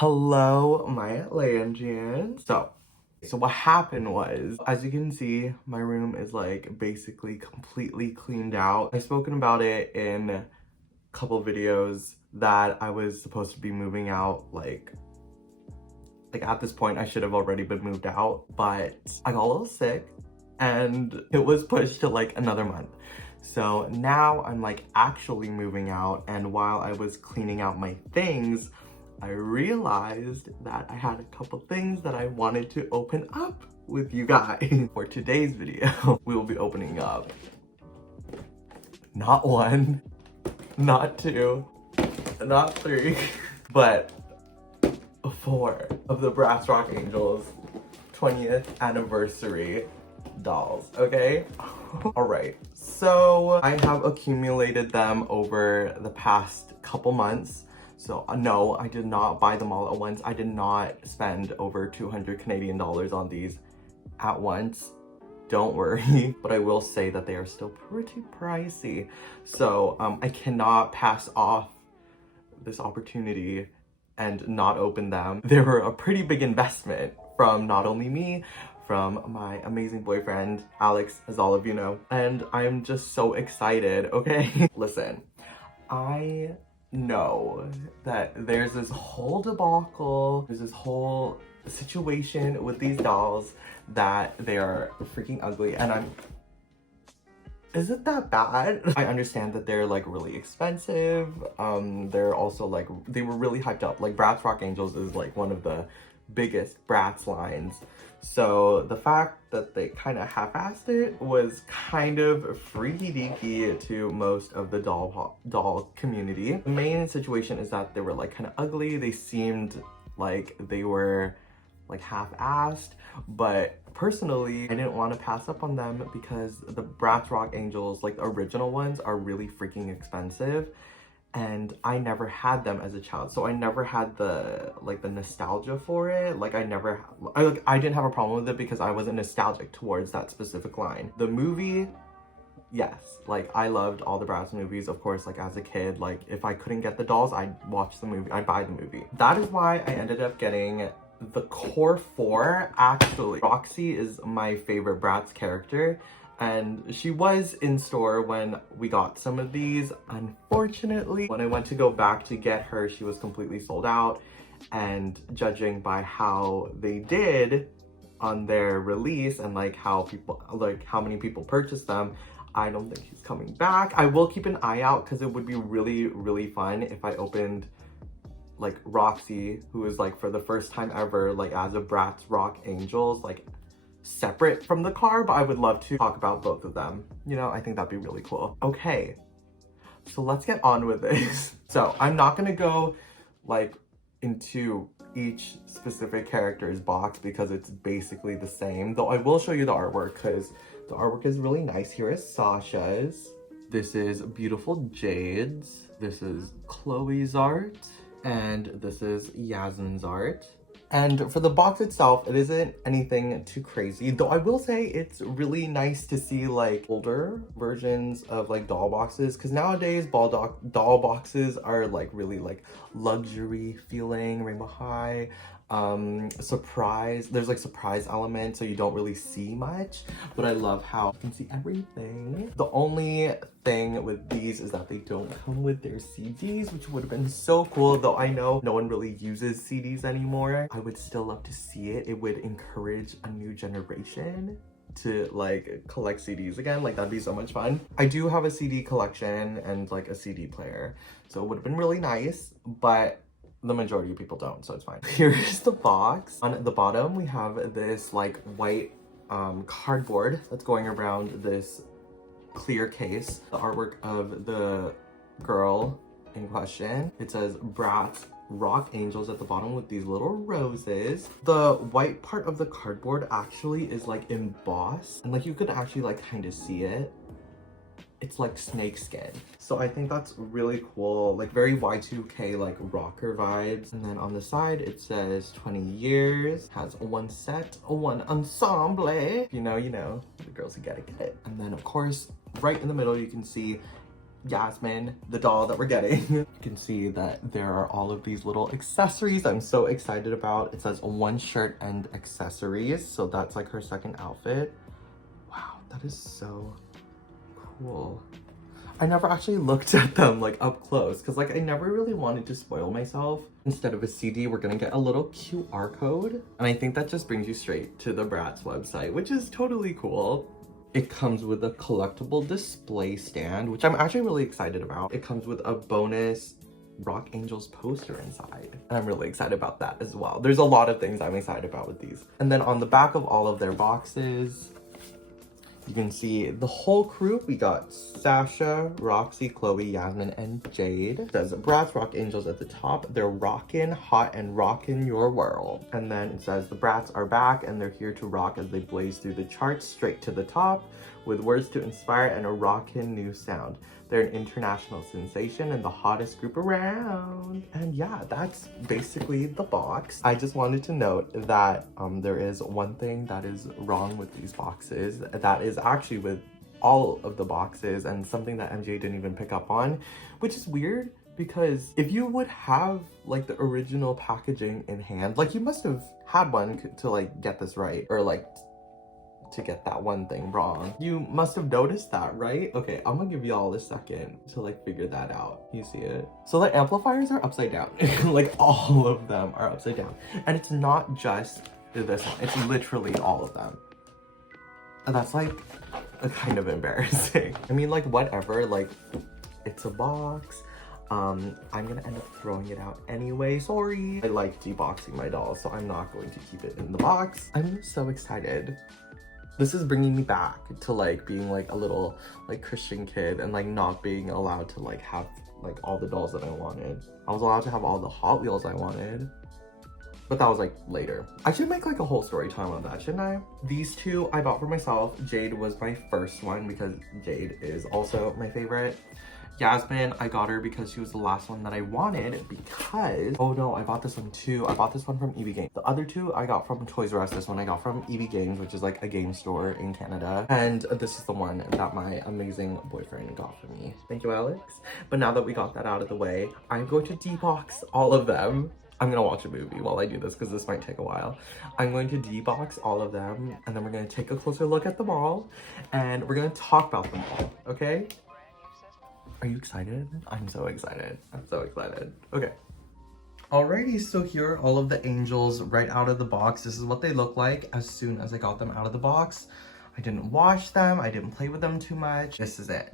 Hello, my Atlanteans. So what happened was, as you can see, my room is like basically completely cleaned out. I've spoken about it in a couple videos that I was supposed to be moving out like at this point I should have already been moved out, but I got a little sick and it was pushed to like another month. So now I'm like actually moving out, and while I was cleaning out my things, I realized that I had a couple things that I wanted to open up with you guys. For today's video, we will be opening up not one, not two, not three, but 4 of the Bratz Rock Angelz 20th anniversary dolls, okay? Alright, so I have accumulated them over the past couple months. So no, I did not buy them all at once. I did not spend over 200 Canadian dollars on these at once. Don't worry, but I will say that they are still pretty pricey. So I cannot pass off this opportunity and not open them. They were a pretty big investment from not only me, from my amazing boyfriend, Alex, as all of you know. And I'm just so excited, okay? Listen, I know that there's this whole debacle, there's this whole situation with these dolls that they are freaking ugly, and is it that bad? I understand that they're like really expensive. They're also like, they were really hyped up. Like Bratz Rock Angelz is like one of the biggest Bratz lines. So the fact that they kind of half-assed it was kind of freaky deaky to most of the doll community. The main situation is that they were like kind of ugly. They seemed like they were like half-assed, but personally, I didn't want to pass up on them because the Bratz Rock Angelz, like the original ones, are really freaking expensive. And I never had them as a child, so I never had the nostalgia for it. Like I didn't have a problem with it because I wasn't nostalgic towards that specific line. The movie, yes, like I loved all the Bratz movies, of course. Like as a kid, like if I couldn't get the dolls, I'd watch the movie, I'd buy the movie. That is why I ended up getting the core 4. Actually, Roxy is my favorite Bratz character, and she was in store when we got some of these. Unfortunately, when I went to go back to get her, she was completely sold out, and judging by how they did on their release and like how many people purchased them, I don't think she's coming back. I will keep an eye out because it would be really fun if I opened like Roxy, who is like for the first time ever like as a Bratz Rock Angelz, like separate from the car, but I would love to talk about both of them. You know, I think that'd be really cool. Okay, so let's get on with this. So I'm not gonna go like into each specific character's box because it's basically the same, though I will show you the artwork because the artwork is really nice. Here is Sasha's. This is beautiful Jade's. This is Chloe's art. And this is Yasmin's art. And for the box itself, it isn't anything too crazy, though I will say it's really nice to see like older versions of like doll boxes, because nowadays doll boxes are like really like luxury feeling, rainbow high, surprise. There's like surprise element, so you don't really see much, but I love how you can see everything. The only thing with these is that they don't come with their CDs, which would have been so cool, though I know no one really uses CDs anymore. I would still love to see it. It would encourage a new generation to like collect CDs again. Like that'd be so much fun. I do have a CD collection and like a CD player, so it would have been really nice, but the majority of people don't, so it's fine. Here's the box. On the bottom, we have this like white cardboard that's going around this clear case. The artwork of the girl in question. It says Bratz Rock Angelz at the bottom with these little roses. The white part of the cardboard actually is like embossed, and like you could actually like kind of see it. It's like snakeskin. So I think that's really cool, like very Y2K like rocker vibes. And then on the side it says 20 years, has one set, one ensemble. You know, the girls who get it. And then of course, right in the middle you can see Yasmin, the doll that we're getting. You can see that there are all of these little accessories I'm so excited about. It says one shirt and accessories, so that's like her second outfit. Wow, that is so cool. I never actually looked at them like up close because like I never really wanted to spoil myself. Instead of a CD, we're gonna get a little QR code. And I think that just brings you straight to the Bratz website, which is totally cool. It comes with a collectible display stand, which I'm actually really excited about. It comes with a bonus Rock Angelz poster inside. And I'm really excited about that as well. There's a lot of things I'm excited about with these. And then on the back of all of their boxes, you can see the whole crew. We got Sasha, Roxy, Chloe, Yasmin, and Jade. It says Bratz Rock Angelz at the top. They're rockin' hot and rockin' your world. And then it says the Bratz are back and they're here to rock as they blaze through the charts straight to the top with words to inspire and a rockin' new sound. They're an international sensation and the hottest group around. And yeah, that's basically the box. I just wanted to note that there is one thing that is wrong with these boxes. That is actually with all of the boxes and something that MJ didn't even pick up on, which is weird because if you would have like the original packaging in hand, like you must have had one to like get this right or like to get that one thing wrong. You must have noticed that, right? Okay, I'm gonna give y'all a second to like figure that out. You see it? So the amplifiers are upside down. Like all of them are upside down. And it's not just this one, it's literally all of them. And that's like kind of embarrassing. I mean, like whatever, like it's a box. I'm gonna end up throwing it out anyway, sorry. I like deboxing my dolls, so I'm not going to keep it in the box. I'm so excited. This is bringing me back to like being like a little like Christian kid and like not being allowed to like have like all the dolls that I wanted. I was allowed to have all the Hot Wheels I wanted, but that was like later. I should make like a whole story time on that, shouldn't I? These two I bought for myself. Jade was my first one because Jade is also my favorite. Yasmin, I got her because she was the last one that I wanted because, oh no, I bought this one too. I bought this one from EB Games. The other two I got from Toys R Us. This one I got from EB Games, which is like a game store in Canada. And this is the one that my amazing boyfriend got for me. Thank you, Alex. But now that we got that out of the way, I'm going to debox all of them. I'm gonna watch a movie while I do this because this might take a while. I'm going to debox all of them and then we're gonna take a closer look at them all and we're gonna talk about them all, okay? Are you excited? I'm so excited. I'm so excited. Okay. Alrighty, so here are all of the angels right out of the box. This is what they look like as soon as I got them out of the box. I didn't wash them. I didn't play with them too much. This is it.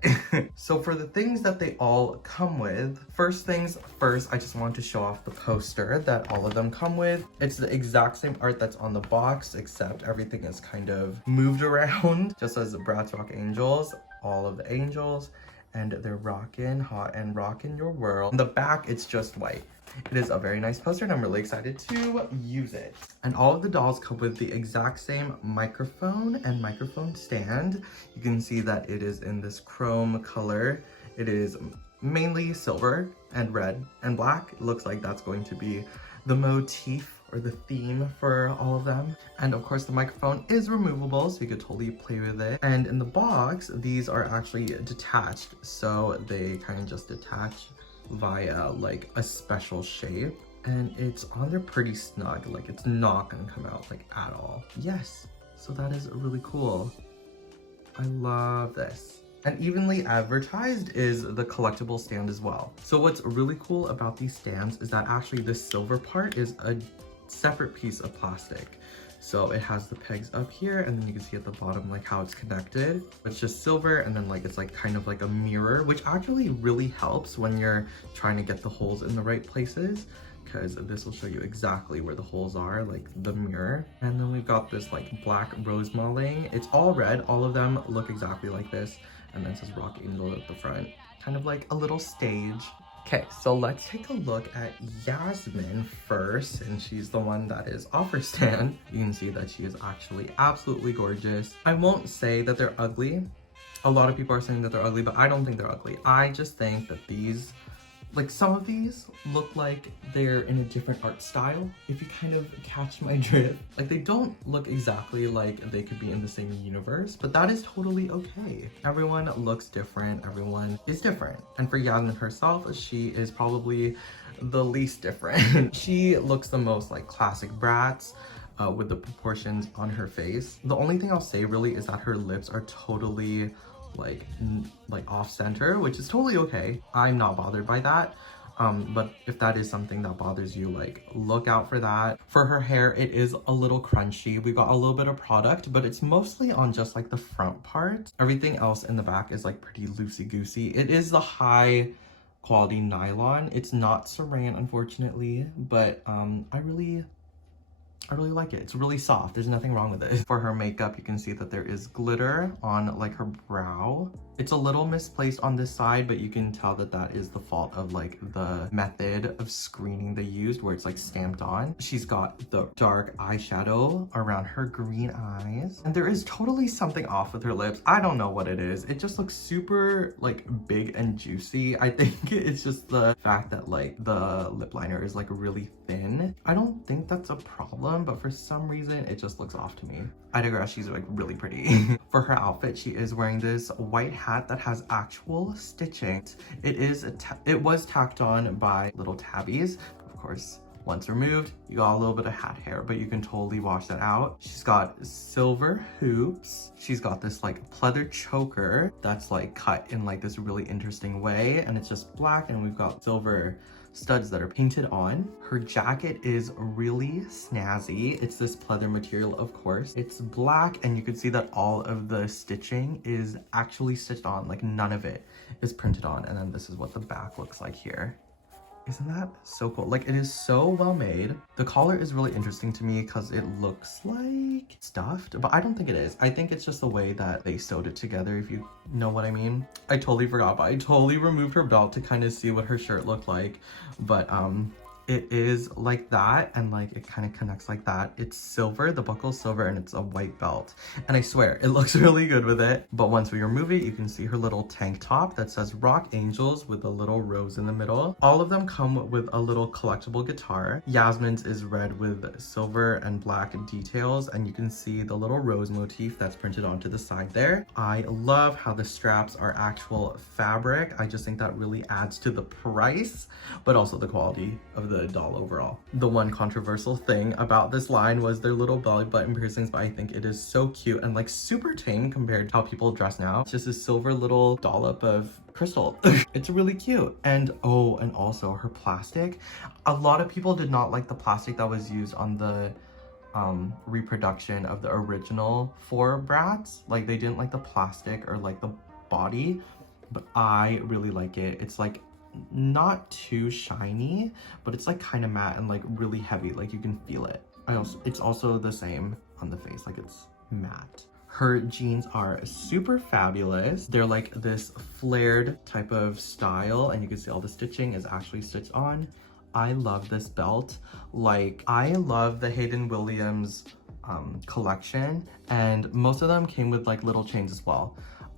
So for the things that they all come with, first things first, I just want to show off the poster that all of them come with. It's the exact same art that's on the box, except everything is kind of moved around. Just as the Bratz Rock Angelz, all of the angels. And they're rockin' hot and rockin' your world. On the back, it's just white. It is a very nice poster and I'm really excited to use it. And all of the dolls come with the exact same microphone and microphone stand. You can see that it is in this chrome color. It is mainly silver and red and black. It looks like that's going to be the motif or the theme for all of them. And of course the microphone is removable, so you could totally play with it. And in the box, these are actually detached, so they kind of just detach via like a special shape. And it's on there pretty snug, like it's not gonna come out like at all. Yes, so that is really cool. I love this. And evenly advertised is the collectible stand as well. So what's really cool about these stands is that actually this silver part is a separate piece of plastic. So it has the pegs up here and then you can see at the bottom like how it's connected. It's just silver and then like it's like kind of like a mirror, which actually really helps when you're trying to get the holes in the right places, because this will show you exactly where the holes are, like the mirror. And then we've got this like black rose modeling. It's all red. All of them look exactly like this. And then it says Rock Angel at the front. Kind of like a little stage. Okay, so let's take a look at Yasmin first, and she's the one that is off her stand. You can see that she is actually absolutely gorgeous. I won't say that they're ugly. A lot of people are saying that they're ugly, but I don't think they're ugly. I just think that these Like some of these look like they're in a different art style, if you kind of catch my drift. Like they don't look exactly like they could be in the same universe, but that is totally okay. Everyone looks different, everyone is different. And for Yasmin herself, she is probably the least different. She looks the most like classic Bratz, with the proportions on her face. The only thing I'll say really is that her lips are totally like off center, which is totally okay. I'm not bothered by that. But if that is something that bothers you, like look out for that. For her hair, it is a little crunchy. We got a little bit of product, but it's mostly on just like the front part. Everything else in the back is like pretty loosey-goosey. It is the high quality nylon. It's not saran, unfortunately, but I really like it. It's really soft. There's nothing wrong with it. For her makeup, you can see that there is glitter on like her brow. It's a little misplaced on this side, but you can tell that that is the fault of like the method of screening they used, where it's like stamped on. She's got the dark eyeshadow around her green eyes. And there is totally something off with her lips. I don't know what it is. It just looks super like big and juicy. I think it's just the fact that like the lip liner is like really thin. I don't think that's a problem, but for some reason it just looks off to me. I digress. She's like really pretty. For her outfit, she is wearing this white hat that has actual stitching. It was tacked on by little tabbies. Of course, once removed, you got a little bit of hat hair, but you can totally wash that out. She's got silver hoops. She's got this like pleather choker that's like cut in like this really interesting way, and it's just black, and we've got silver studs that are painted on. Her jacket is really snazzy. It's this pleather material, of course. It's black, and you can see that all of the stitching is actually stitched on, like none of it is printed on. And then this is what the back looks like here. Isn't that so cool? Like it is so well made. The collar is really interesting to me because it looks like stuffed, but I don't think it is. I think it's just the way that they sewed it together, if you know what I mean. I totally forgot, but I totally removed her belt to kind of see what her shirt looked like. But it is like that, and like it kind of connects like that. It's silver, the buckle's silver, and it's a white belt. And I swear, it looks really good with it. But once we remove it, you can see her little tank top that says Rock Angelz with a little rose in the middle. All of them come with a little collectible guitar. Yasmin's is red with silver and black details, and you can see the little rose motif that's printed onto the side there. I love how the straps are actual fabric. I just think that really adds to the price, but also the quality of the doll overall. The one controversial thing about this line was their little belly button piercings, but I think it is so cute and like super tame compared to how people dress now. It's just a silver little dollop of crystal. It's really cute. And oh, and also her plastic. A lot of people did not like the plastic that was used on the reproduction of the original 4 Bratz. Like they didn't like the plastic or like the body, but I really like it. It's like not too shiny, but it's like kind of matte and like really heavy, like you can feel it. It's also the same on the face, like it's matte. Her jeans are super fabulous. They're like this flared type of style, and you can see all the stitching is actually stitched on. I love this belt. Like I love the Hayden Williams collection, and most of them came with like little chains as well.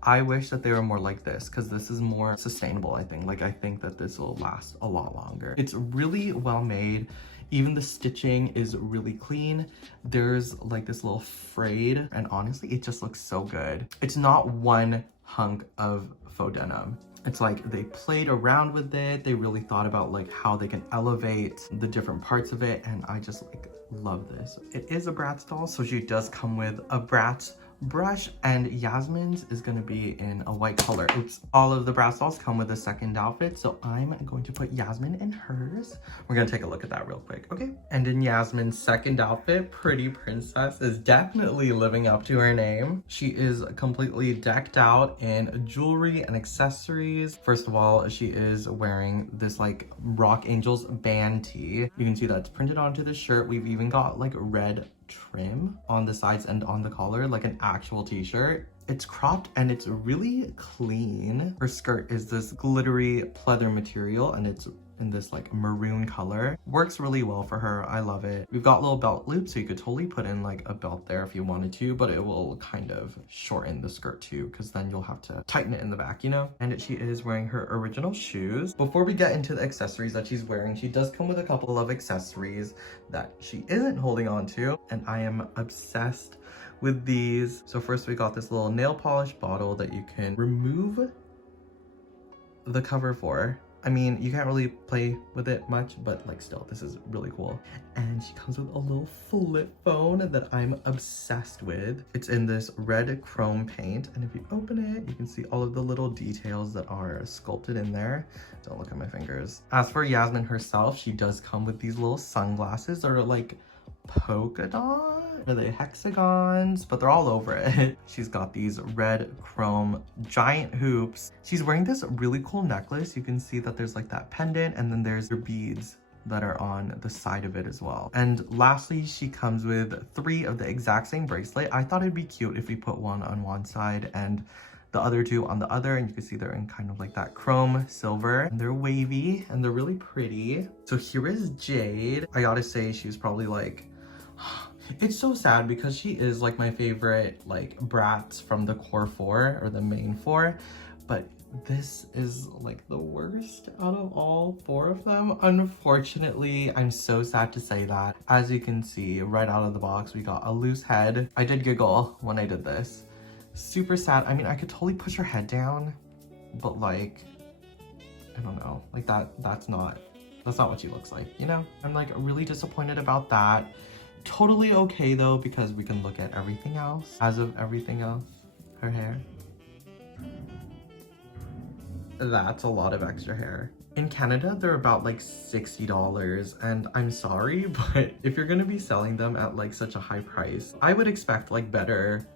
I wish that they were more like this, because this is more sustainable, I think. Like, I think that this will last a lot longer. It's really well made. Even the stitching is really clean. There's like this little frayed, and honestly, it just looks so good. It's not one hunk of faux denim. It's like they played around with it. They really thought about like how they can elevate the different parts of it, and I just like love this. It is a Bratz doll, so she does come with a Bratz brush, and Yasmin's is going to be in a white color. Oops. All of the Bratz dolls come with a second outfit, so I'm going to put Yasmin in hers. We're going to take a look at that real quick, okay? And in Yasmin's second outfit, Pretty Princess is definitely living up to her name. She is completely decked out in jewelry and accessories. First of all, she is wearing this like Rock Angelz band tee. You can see that's printed onto the shirt. We've even got like red trim on the sides and on the collar, like an actual t-shirt. It's cropped and it's really clean. Her skirt is this glittery pleather material, and it's in this like maroon color. Works really well for her. I love it. We've got little belt loops, so you could totally put in like a belt there if you wanted to, but it will kind of shorten the skirt too, because then you'll have to tighten it in the back, you know? And she is wearing her original shoes. Before we get into the accessories that she's wearing, she does come with a couple of accessories that she isn't holding on to, and I am obsessed with these. So first we got this little nail polish bottle that you can remove the cover for. I mean, you can't really play with it much, but like still, this is really cool. And she comes with a little flip phone that I'm obsessed with. It's in this red chrome paint, and if you open it, you can see all of the little details that are sculpted in there. Don't look at my fingers. As for Yasmin herself, she does come with these little sunglasses that are like polka dot. Are they hexagons? But they're all over it. She's got these red chrome giant hoops. She's wearing this really cool necklace. You can see that there's like that pendant, and then there's her beads that are on the side of it as well. And lastly, she comes with 3 of the exact same bracelet. I thought it'd be cute if we put one on one side and the other 2 on the other, and you can see they're in kind of like that chrome silver, and they're wavy and they're really pretty. So here is Jade. I gotta say, she's probably like, it's so sad because she is like my favorite like Bratz from the core 4 or the main 4, but this is like the worst out of all 4 of them, unfortunately. I'm so sad to say that. As you can see right out of the box, we got a loose head. I did giggle when I did this. Super sad. I mean, I could totally push her head down, but like, I don't know, like that's not what she looks like, you know? I'm like really disappointed about that. Totally okay though, because we can look at everything else. As of everything else, her hair. That's a lot of extra hair. In Canada, they're about like $60, and I'm sorry, but if you're gonna be selling them at like such a high price, I would expect like better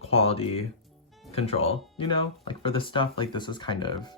quality control, you know? Like for this stuff, like this is kind of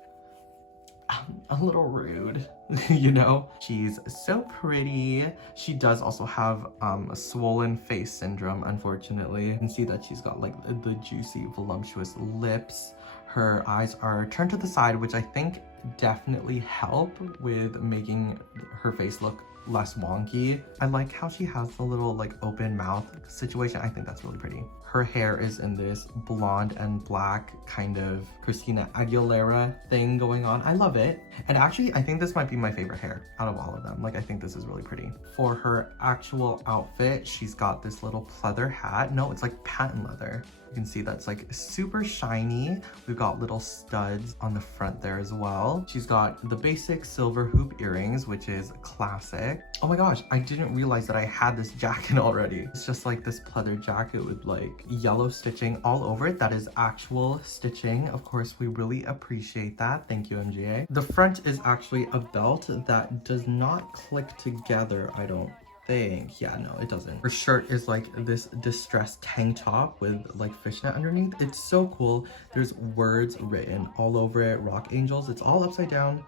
a little rude, you know? She's so pretty. She does also have a swollen face syndrome, unfortunately. You can see that she's got like the juicy, voluptuous lips. Her eyes are turned to the side, which I think definitely help with making her face look less wonky. I like how she has the little like open mouth situation. I think that's really pretty. Her hair is in this blonde and black kind of Christina Aguilera thing going on. I love it. And actually, I think this might be my favorite hair out of all of them. Like, I think this is really pretty. For her actual outfit, she's got this little pleather hat. No, it's like patent leather. You can see that's like super shiny. We've got little studs on the front there as well. She's got the basic silver hoop earrings, which is classic. Oh my gosh, I didn't realize that I had this jacket already. It's just like this pleather jacket with like yellow stitching all over it. That is actual stitching. Of course, we really appreciate that. Thank you, MGA. The front is actually a belt that does not click together, I don't think. Yeah, no, it doesn't. Her shirt is like this distressed tank top with like fishnet underneath. It's so cool. There's words written all over it. Rock Angelz. It's all upside down.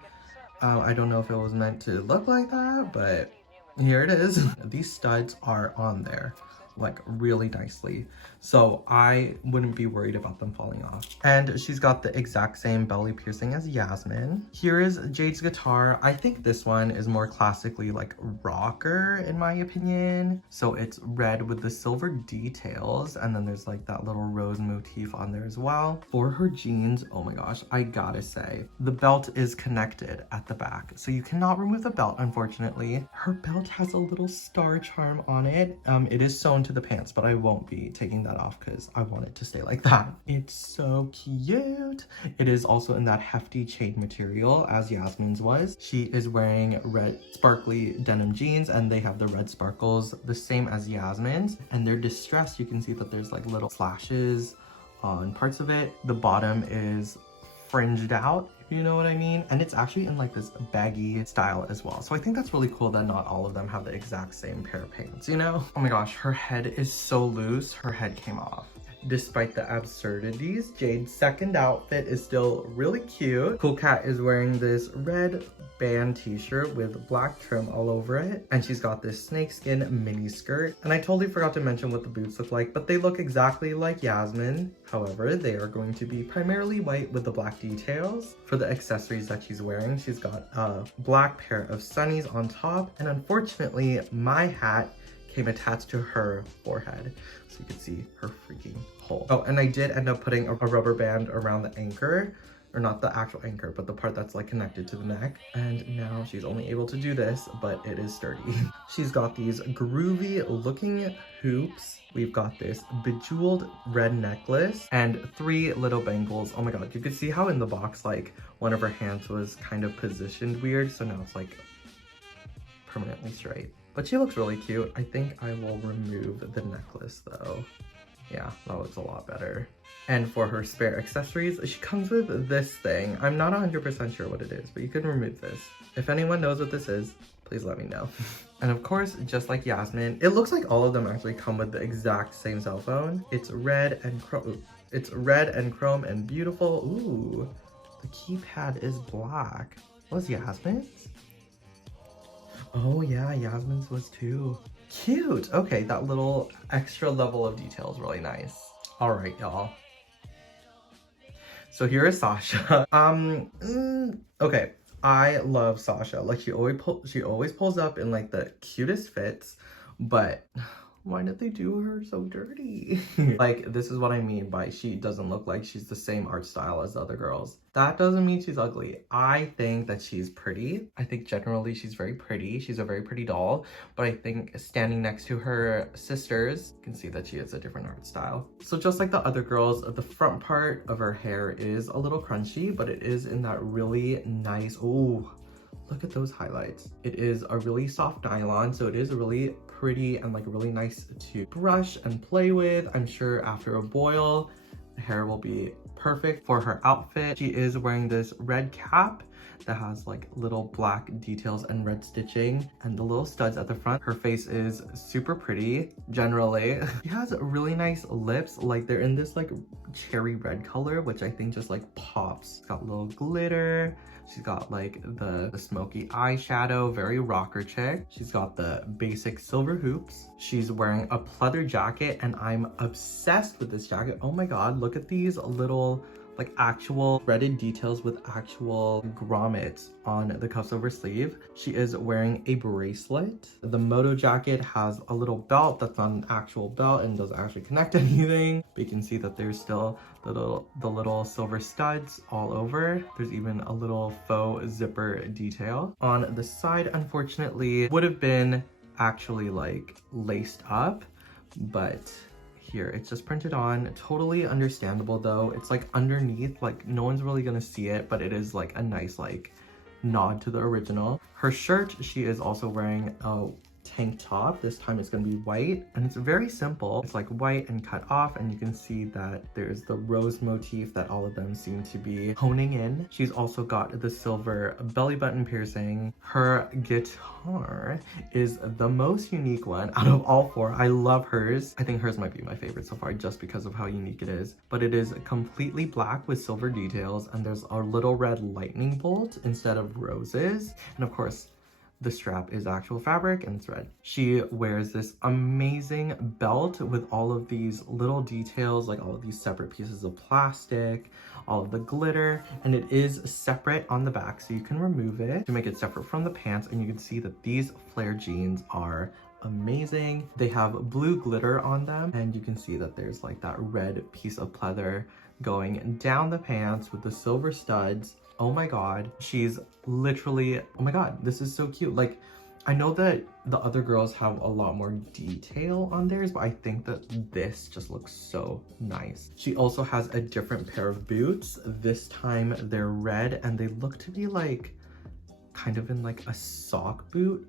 I don't know if it was meant to look like that, but here it is. These studs are on there like really nicely, so I wouldn't be worried about them falling off. And she's got the exact same belly piercing as Yasmin. Here is Jade's guitar. I think this one is more classically like rocker in my opinion. So it's red with the silver details, and then there's like that little rose motif on there as well. For her jeans, oh my gosh, I gotta say, the belt is connected at the back, so you cannot remove the belt, unfortunately. Her belt has a little star charm on it. It is sewn to the pants, but I won't be taking that off because I want it to stay like that. It's so cute. It is also in that hefty Jade material as Yasmin's was. She is wearing red sparkly denim jeans, and they have the red sparkles the same as Yasmin's, and they're distressed. You can see that there's like little flashes on parts of it. The bottom is fringed out, if you know what I mean, and it's actually in like this baggy style as well. So I think that's really cool that not all of them have the exact same pair of pants, you know? Oh my gosh, her head is so loose. Her head came off. Despite the absurdities, Jade's second outfit is still really cute. Cool Cat is wearing this red band t-shirt with black trim all over it. And she's got this snakeskin mini skirt. And I totally forgot to mention what the boots look like, but they look exactly like Yasmin. However, they are going to be primarily white with the black details. For the accessories that she's wearing, she's got a black pair of sunnies on top. And unfortunately, my hat came attached to her forehead, so you can see her freaking hole. Oh, and I did end up putting a rubber band around the anchor, or not the actual anchor, but the part that's like connected to the neck. And now she's only able to do this, but it is sturdy. She's got these groovy looking hoops. We've got this bejeweled red necklace and 3 little bangles. Oh my god, you could see how in the box, like, one of her hands was kind of positioned weird, so now it's like permanently straight. But she looks really cute. I think I will remove the necklace though. Yeah, that looks a lot better. And for her spare accessories, she comes with this thing. I'm not 100% sure what it is, but you can remove this. If anyone knows what this is, please let me know. And of course, just like Yasmin, it looks like all of them actually come with the exact same cell phone. It's red and chrome. It's red and chrome and beautiful. Ooh, the keypad is black. What's Yasmin's? Oh yeah, Yasmin's was too. Cute. Okay, that little extra level of detail is really nice. All right, y'all. So here is Sasha. Okay, I love Sasha. Like she always pulls up in like the cutest fits, but why did they do her so dirty? Like, this is what I mean by she doesn't look like she's the same art style as the other girls. That doesn't mean she's ugly. I think that she's pretty. I think generally she's very pretty. She's a very pretty doll. But I think standing next to her sisters, you can see that she has a different art style. So just like the other girls, the front part of her hair is a little crunchy, but it is in that really nice, ooh, look at those highlights. It is a really soft nylon, so it is really pretty and like really nice to brush and play with. I'm sure after a boil, the hair will be perfect for her outfit. She is wearing this red cap that has like little black details and red stitching and the little studs at the front. Her face is super pretty generally. She has really nice lips, like they're in this like cherry red color, which I think just like pops. It's got a little glitter. She's got like the smoky eyeshadow, very rocker chick. She's got the basic silver hoops. She's wearing a pleather jacket and I'm obsessed with this jacket. Oh my god, look at these little like actual threaded details with actual grommets on the cuffs of her sleeve. She is wearing a bracelet. The moto jacket has a little belt that's not an actual belt and doesn't actually connect anything. But you can see that there's still the little silver studs all over. There's even a little faux zipper detail. On the side, unfortunately, would have been actually like laced up, but here it's just printed on. Totally understandable though. It's like underneath, like no one's really gonna see it, but it is like a nice like nod to the original. Her shirt, she is also wearing a tank top. This time it's going to be white and it's very simple. It's like white and cut off, and you can see that there's the rose motif that all of them seem to be honing in. She's also got the silver belly button piercing. Her guitar is the most unique one out of all 4. I love hers. I think hers might be my favorite so far just because of how unique it is. But it is completely black with silver details, and there's a little red lightning bolt instead of roses. And of course, the strap is actual fabric and it's red. She wears this amazing belt with all of these little details, like all of these separate pieces of plastic, all of the glitter, and it is separate on the back, so you can remove it to make it separate from the pants. And you can see that these flare jeans are amazing. They have blue glitter on them, and you can see that there's like that red piece of pleather going down the pants with the silver studs. Oh my god, she's literally, oh my god, this is so cute. Like, I know that the other girls have a lot more detail on theirs, but I think that this just looks so nice. She also has a different pair of boots. This time they're red and they look to be like kind of in like a sock boot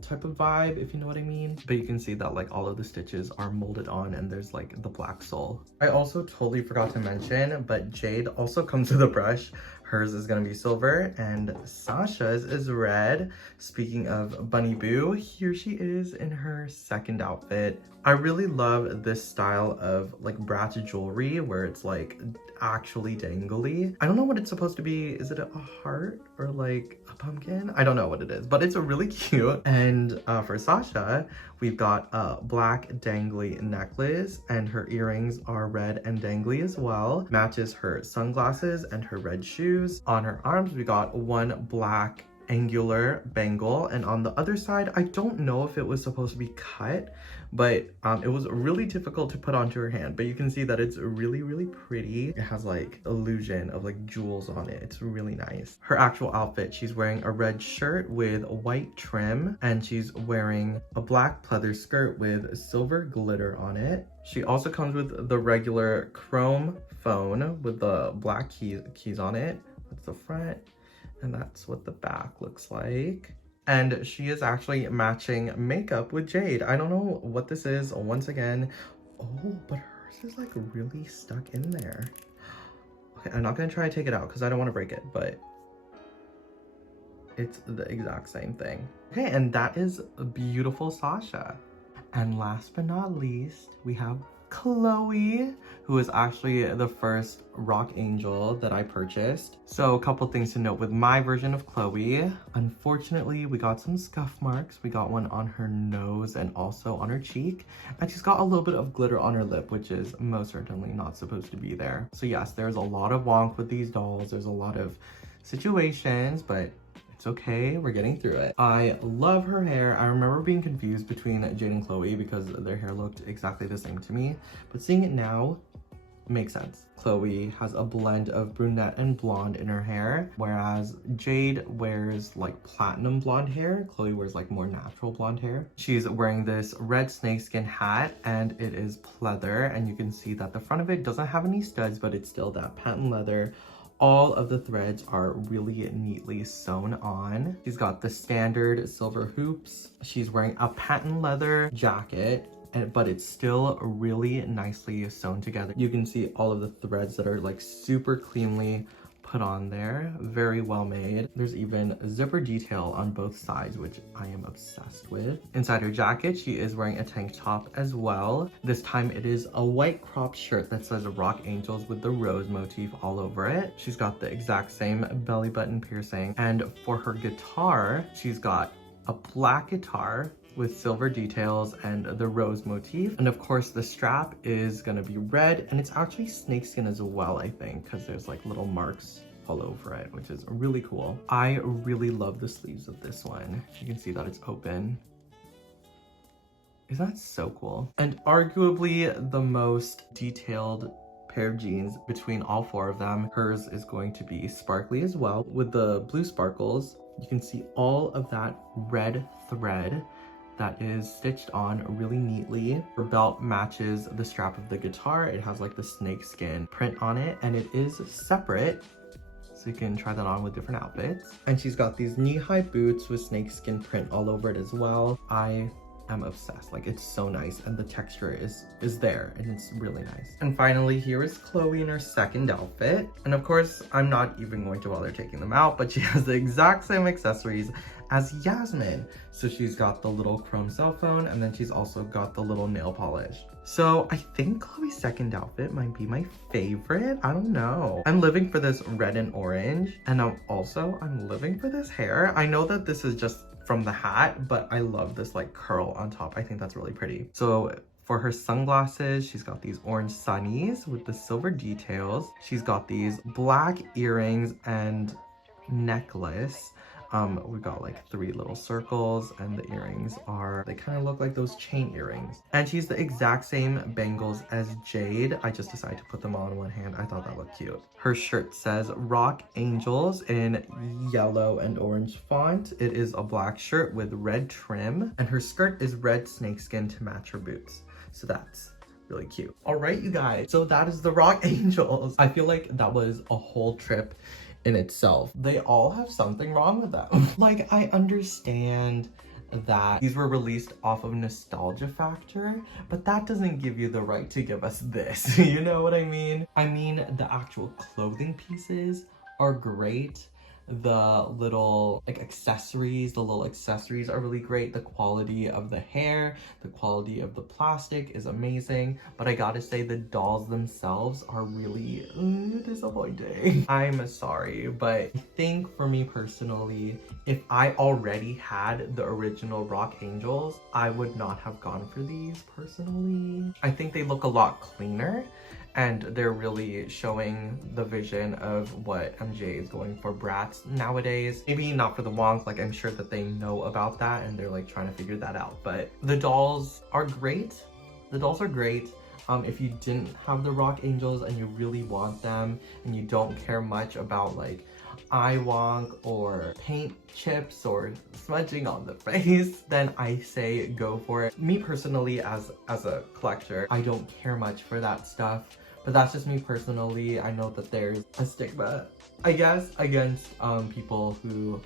type of vibe, if you know what I mean. But you can see that like all of the stitches are molded on and there's like the black sole. I also totally forgot to mention, but Jade also comes with a brush. Hers is gonna be silver and Sasha's is red. Speaking of Bunny Boo, here she is in her second outfit. I really love this style of like Bratz jewelry where it's like actually dangly. I don't know what it's supposed to be. Is it a heart or like a pumpkin? I don't know what it is, but it's really cute. And for Sasha, we've got a black dangly necklace and her earrings are red and dangly as well. Matches her sunglasses and her red shoes. On her arms, we got one black angular bangle, and on the other side, I don't know if it was supposed to be cut, but it was really difficult to put onto her hand, but you can see that it's really, really pretty. It has like illusion of like jewels on it. It's really nice. Her actual outfit, she's wearing a red shirt with white trim, and she's wearing a black pleather skirt with silver glitter on it. She also comes with the regular chrome phone with the black keys on it. That's the front, and that's what the back looks like. And she is actually matching makeup with Jade. I don't know what this is once again. Oh, but hers is like really stuck in there. Okay, I'm not gonna try to take it out because I don't want to break it, but it's the exact same thing. Okay, and that is a beautiful Sasha. And last but not least, we have Chloe, who is actually the first rock angel that I purchased. So a couple things to note with my version of Chloe. Unfortunately, we got some scuff marks. We got one on her nose and also on her cheek. And she's got a little bit of glitter on her lip, which is most certainly not supposed to be there. So yes, there's a lot of wonk with these dolls. There's a lot of situations, but it's okay, we're getting through it. I love her hair. I remember being confused between Jade and Chloe because their hair looked exactly the same to me, but seeing it now makes sense. Chloe has a blend of brunette and blonde in her hair, whereas Jade wears like platinum blonde hair. Chloe wears like more natural blonde hair. She's wearing this red snakeskin hat and it is pleather, and you can see that the front of it doesn't have any studs, but it's still that patent leather. All of the threads are really neatly sewn on. She's got the standard silver hoops. She's wearing a patent leather jacket, but it's still really nicely sewn together. You can see all of the threads that are like super cleanly put on there. Very well made. There's even zipper detail on both sides, which I am obsessed with. Inside her jacket, she is wearing a tank top as well. This time it is a white cropped shirt that says Rock Angelz with the rose motif all over it. She's got the exact same belly button piercing. And for her guitar, she's got a black guitar with silver details and the rose motif. And of course the strap is gonna be red, and it's actually snakeskin as well, I think, because there's like little marks all over it, which is really cool. I really love the sleeves of this one. You can see that it's open. Isn't that so cool? And arguably the most detailed pair of jeans between all four of them. Hers is going to be sparkly as well with the blue sparkles. You can see all of that red thread that is stitched on really neatly. Her belt matches the strap of the guitar. It has like the snakeskin print on it, and it is separate, so you can try that on with different outfits. And she's got these knee-high boots with snakeskin print all over it as well. I am obsessed. Like, it's so nice, and the texture is there, and it's really nice. And finally, here is Chloe in her second outfit. And of course, I'm not even going to bother taking them out, but she has the exact same accessories as Yasmin. So she's got the little chrome cell phone, and then she's also got the little nail polish. So I think Chloe's second outfit might be my favorite. I don't know. I'm living for this red and orange, and I'm living for this hair. I know that this is just from the hat, but I love this like curl on top. I think that's really pretty. So for her sunglasses, she's got these orange sunnies with the silver details. She's got these black earrings and necklace. We got like 3 little circles, and the earrings they kind of look like those chain earrings. And she's the exact same bangles as Jade. I just decided to put them all in one hand. I thought that looked cute. Her shirt says Rock Angelz in yellow and orange font. It is a black shirt with red trim, and her skirt is red snakeskin to match her boots. So that's really cute. All right, you guys, so that is the Rock Angelz. I feel like that was a whole trip in itself. They all have something wrong with them. Like, I understand that these were released off of nostalgia factor, but that doesn't give you the right to give us this. You know what I mean? I mean, the actual clothing pieces are great. The little accessories are really great. The quality of the hair, the quality of the plastic is amazing. But I gotta say, the dolls themselves are really disappointing. I'm sorry, but I think for me personally, if I already had the original Rock Angelz, I would not have gone for these personally. I think they look a lot cleaner, and they're really showing the vision of what MJ is going for Bratz nowadays. Maybe not for the Wongs, like I'm sure that they know about that and they're like trying to figure that out. But the dolls are great. The dolls are great. If you didn't have the Rock Angelz and you really want them and you don't care much about like eye wonk or paint chips or smudging on the face, then I say go for it. Me personally, as a collector, I don't care much for that stuff. But that's just me personally. I know that there's a stigma, I guess, against people who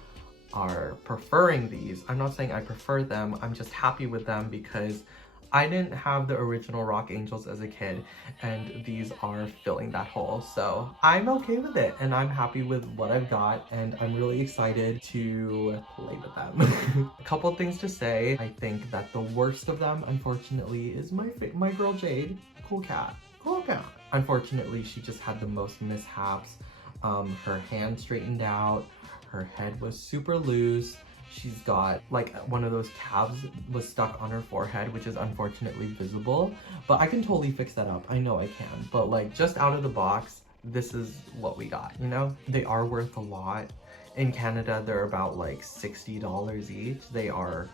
are preferring these. I'm not saying I prefer them. I'm just happy with them because I didn't have the original Rock Angelz as a kid, and these are filling that hole. So I'm okay with it, and I'm happy with what I've got, and I'm really excited to play with them. A couple of things to say. I think that the worst of them, unfortunately, is my girl Jade. Cool cat. Cool cat. Unfortunately, she just had the most mishaps. Her hand straightened out, her head was super loose. She's got like one of those tabs was stuck on her forehead, which is unfortunately visible, but I can totally fix that up. I know I can, but like just out of the box, this is what we got, you know? They are worth a lot. In Canada, they're about like $60 each. They are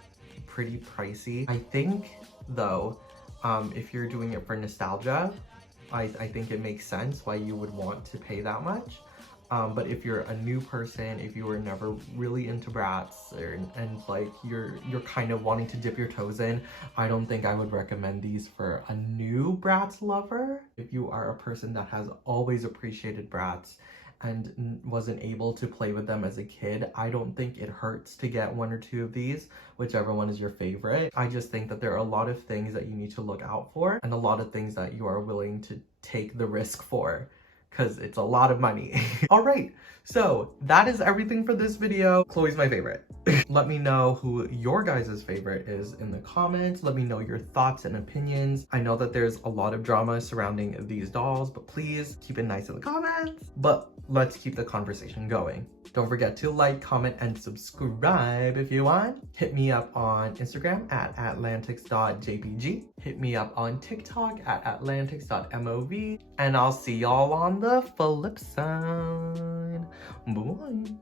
pretty pricey. I think though, if you're doing it for nostalgia, I think it makes sense why you would want to pay that much. But if you're a new person, if you were never really into Bratz, and like you're kind of wanting to dip your toes in, I don't think I would recommend these for a new Bratz lover. If you are a person that has always appreciated Bratz and wasn't able to play with them as a kid, I don't think it hurts to get one or two of these, whichever one is your favorite. I just think that there are a lot of things that you need to look out for and a lot of things that you are willing to take the risk for, because it's a lot of money. All right, so that is everything for this video. Chloe's my favorite. Let me know who your guys' favorite is in the comments. Let me know your thoughts and opinions. I know that there's a lot of drama surrounding these dolls, but please keep it nice in the comments. But let's keep the conversation going. Don't forget to like, comment, and subscribe if you want. Hit me up on Instagram at atlantix.jpg. Hit me up on TikTok at atlantix.mov. And I'll see y'all on the flip side. Bye.